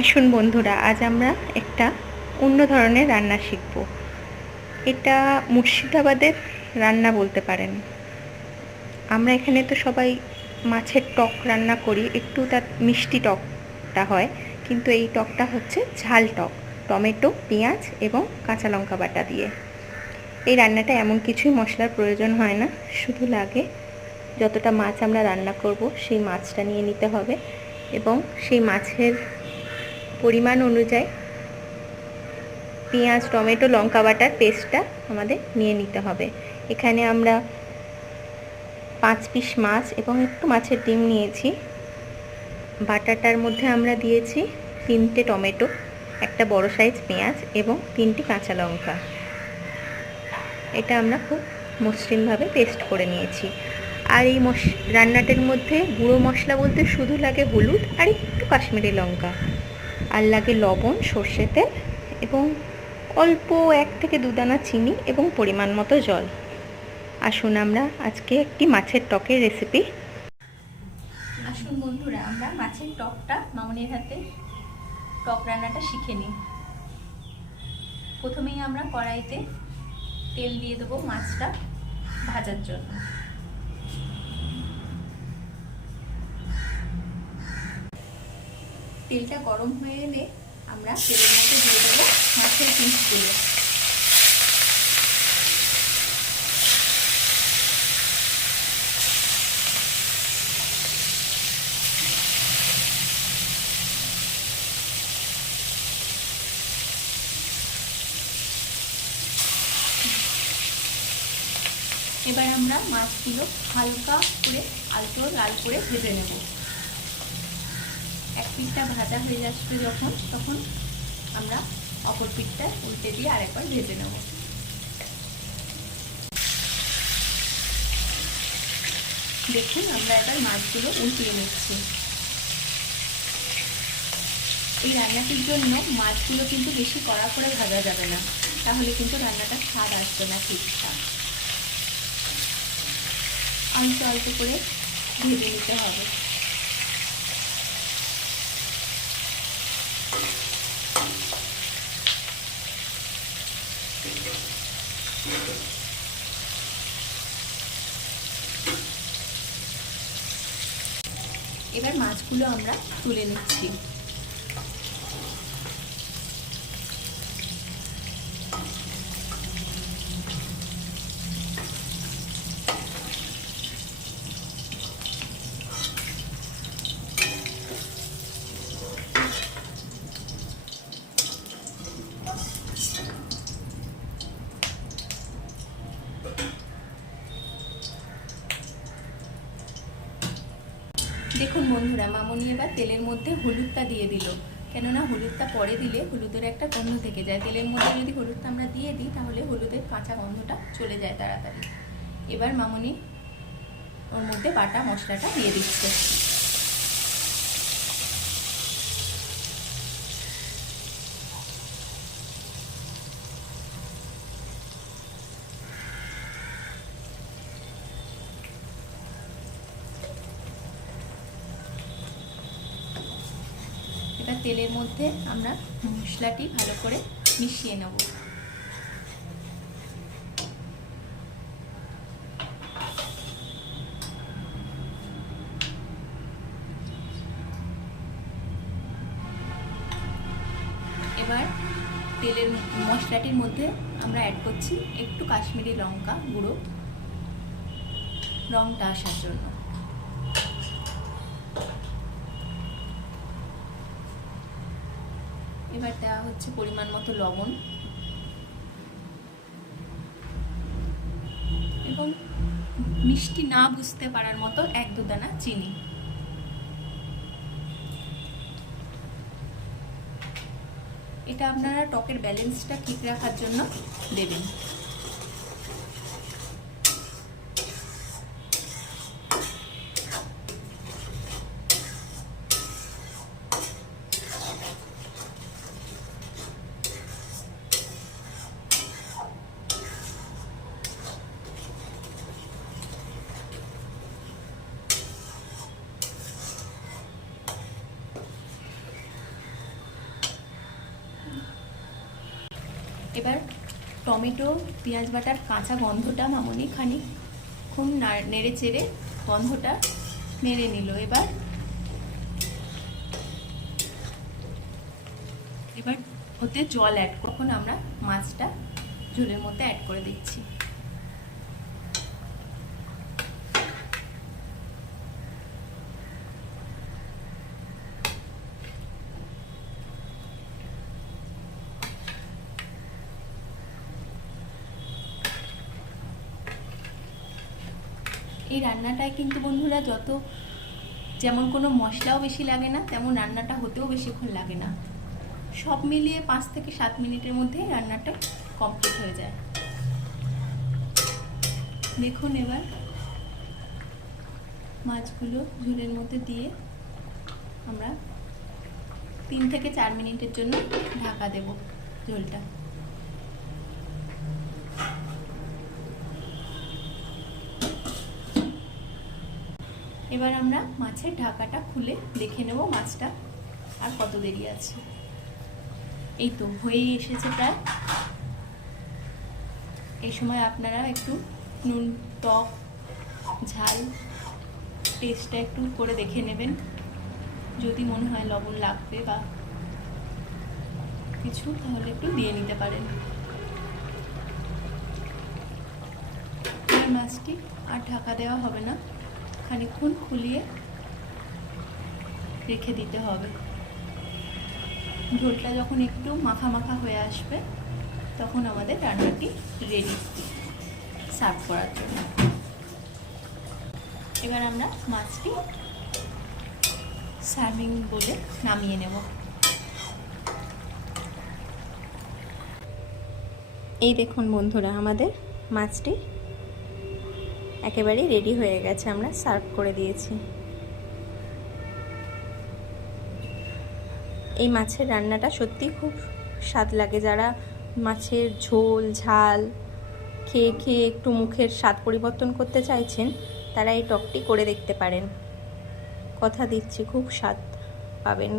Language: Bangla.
আসুন বন্ধুরা, আজ আমরা একটা অন্য ধরনের রান্না শিখব। এটা মুর্শিদাবাদের রান্না বলতে পারেন। আমরা এখানে তো সবাই মাছের টক রান্না করি, একটু তার মিষ্টি টকটা হয়, কিন্তু এই টকটা হচ্ছে ঝাল টক, টমেটো, পেঁয়াজ এবং কাঁচা লঙ্কা বাটা দিয়ে। এই রান্নাটা এমন কিছুই মশলার প্রয়োজন হয় না, শুধু লাগে যতটা মাছ আমরা রান্না করব, সেই মাছটা নিয়ে নিতে হবে এবং সেই মাছের পরিমাণ অনুযায়ী পেঁয়াজ, টমেটো, লঙ্কা বাটার পেস্টটা আমাদের নিয়ে নিতে হবে। এখানে আমরা পাঁচ পিস মাছ এবং একটু মাছের ডিম নিয়েছি। বাটাটার মধ্যে আমরা দিয়েছি তিনটে টমেটো, একটা বড় সাইজ পেঁয়াজ এবং তিনটি কাঁচা লঙ্কা। এটা আমরা খুব মসৃণভাবে পেস্ট করে নিয়েছি। আর এই মশ রান্নাটার মধ্যে গুঁড়ো মশলা বলতে শুধু লাগে হলুদ আর একটু কাশ্মীরি লঙ্কা। আর লাগে লবণ, সর্ষে তেল এবং অল্প এক থেকে দুদানা চিনি এবং পরিমাণ মতো জল। আসুন আমরা আজকে একটি মাছের টকের রেসিপি আসুন বন্ধুরা, আমরা মাছের টকটা মামনির হাতে টক রান্নাটা শিখে নিই। প্রথমেই আমরা কড়াইতে তেল দিয়ে দেবো মাছটা ভাজার জন্য। তেলটা গরম হয়ে এলে আমরা তেলের মধ্যে দিয়ে দেবো মাছের পিসগুলো। এবার আমরা মাছগুলো হালকা করে আলতো লাল করে ভেজে নেব। পিঠটা ভাজা হয়ে যাচ্ছে যখন, তখন আমরা অপর পিঠটা উল্টে দিয়ে আরেকবার ভেজে নেব। দেখুন, আমরা এবার মাছগুলো উল্টিয়ে নিচ্ছি। এই রান্নাটির জন্য মাছগুলো কিন্তু বেশি কড়া করে ভাজা যাবে না। তাহলে কিন্তু রান্নাটা স্বাদ আসবে না ঠিকঠাক অল্প অল্প করে ভেজে নিতে হবে। এবার মাছগুলো আমরা তুলে নিচ্ছি দেখুন বন্ধুরা, মামনি এবার তেলের মধ্যে হলুদটা দিয়ে দিল। কেননা হলুদটা পরে দিলে হলুদের একটা গন্ধ থেকে যায়। তেলের মধ্যে যদি হলুদটা আমরা দিয়ে দিই, তাহলে হলুদের কাঁচা গন্ধটা চলে যায় তাড়াতাড়ি। এবার মামনি ওর মধ্যে বাটা মশলাটা দিয়ে দিচ্ছে। তেলের মধ্যে আমরা মশলাটি ভালো করে মিশিয়ে নেব। এবার তেলের মশলাটির মধ্যে আমরা অ্যাড করছি একটু কাশ্মীরি লঙ্কা গুঁড়ো। রংটা আসার জন্য। এবার দেওয়া হচ্ছে পরিমাণ মতো লবণ। এবং মিষ্টি না বুঝতে পারার মতো এক দুদানা চিনি। এটা আপনারা টকের ব্যালেন্সটা ঠিক রাখার জন্য দেবেন। এবার টমেটো, পেঁয়াজ বাটার কাঁচা গন্ধটা মামনি খানি খুব নেড়ে চেড়ে গন্ধটা নেড়ে নিল। এবার এবার ওতে জল অ্যাড কখন আমরা মাছটা ঝোলের মধ্যে অ্যাড করে দিচ্ছি। এই রান্নাটায় কিন্তু বন্ধুরা যত যেমন কোনো মশলাও বেশি লাগে না, তেমন রান্নাটা হতেও বেশিক্ষণ লাগে না। সব মিলিয়ে পাঁচ থেকে সাত মিনিটের মধ্যে রান্নাটা কমপ্লিট হয়ে যায়। দেখুন এবার মাছগুলো ঝোলের মধ্যে দিয়ে আমরা তিন থেকে চার মিনিটের জন্য ঢাকা দেব ঝোলটা। এবার আমরা মাছের ঢাকাটা খুলে দেখে নেব মাছটা আর কত দেরি আছে। এই তো হয়েই এসেছে প্রায়। এই সময় আপনারা একটু নুন, টক, ঝাল টেস্টটা একটু করে দেখে নেবেন। যদি মনে হয় লবণ লাগবে বা কিছু, তাহলে একটু দিয়ে নিতে পারেন। মাছটি আর ঢাকা দেওয়া হবে না। খানিক্ষণ খুলিয়ে রেখে দিতে হবে। ঝোলটা যখন একটু মাখা মাখা হয়ে আসবে, তখন আমাদের রান্নাটি রেডি সার্ভ করার জন্য। এবার আমরা মাছটি সার্ভিং বলে নামিয়ে নেব। এই দেখুন বন্ধুরা, আমাদের মাছটি একেবারেই রেডি হয়ে গেছে, আমরা সার্ভ করে দিয়েছি। এই মাছের রান্নাটা সত্যি খুব স্বাদ লাগে। যারা মাছের ঝোল, ঝাল খেয়ে খেয়ে একটু মুখের স্বাদ পরিবর্তন করতে চাইছেন, তারা এই টকটি করে দেখতে পারেন। কথা দিচ্ছি, খুব স্বাদ পাবেন।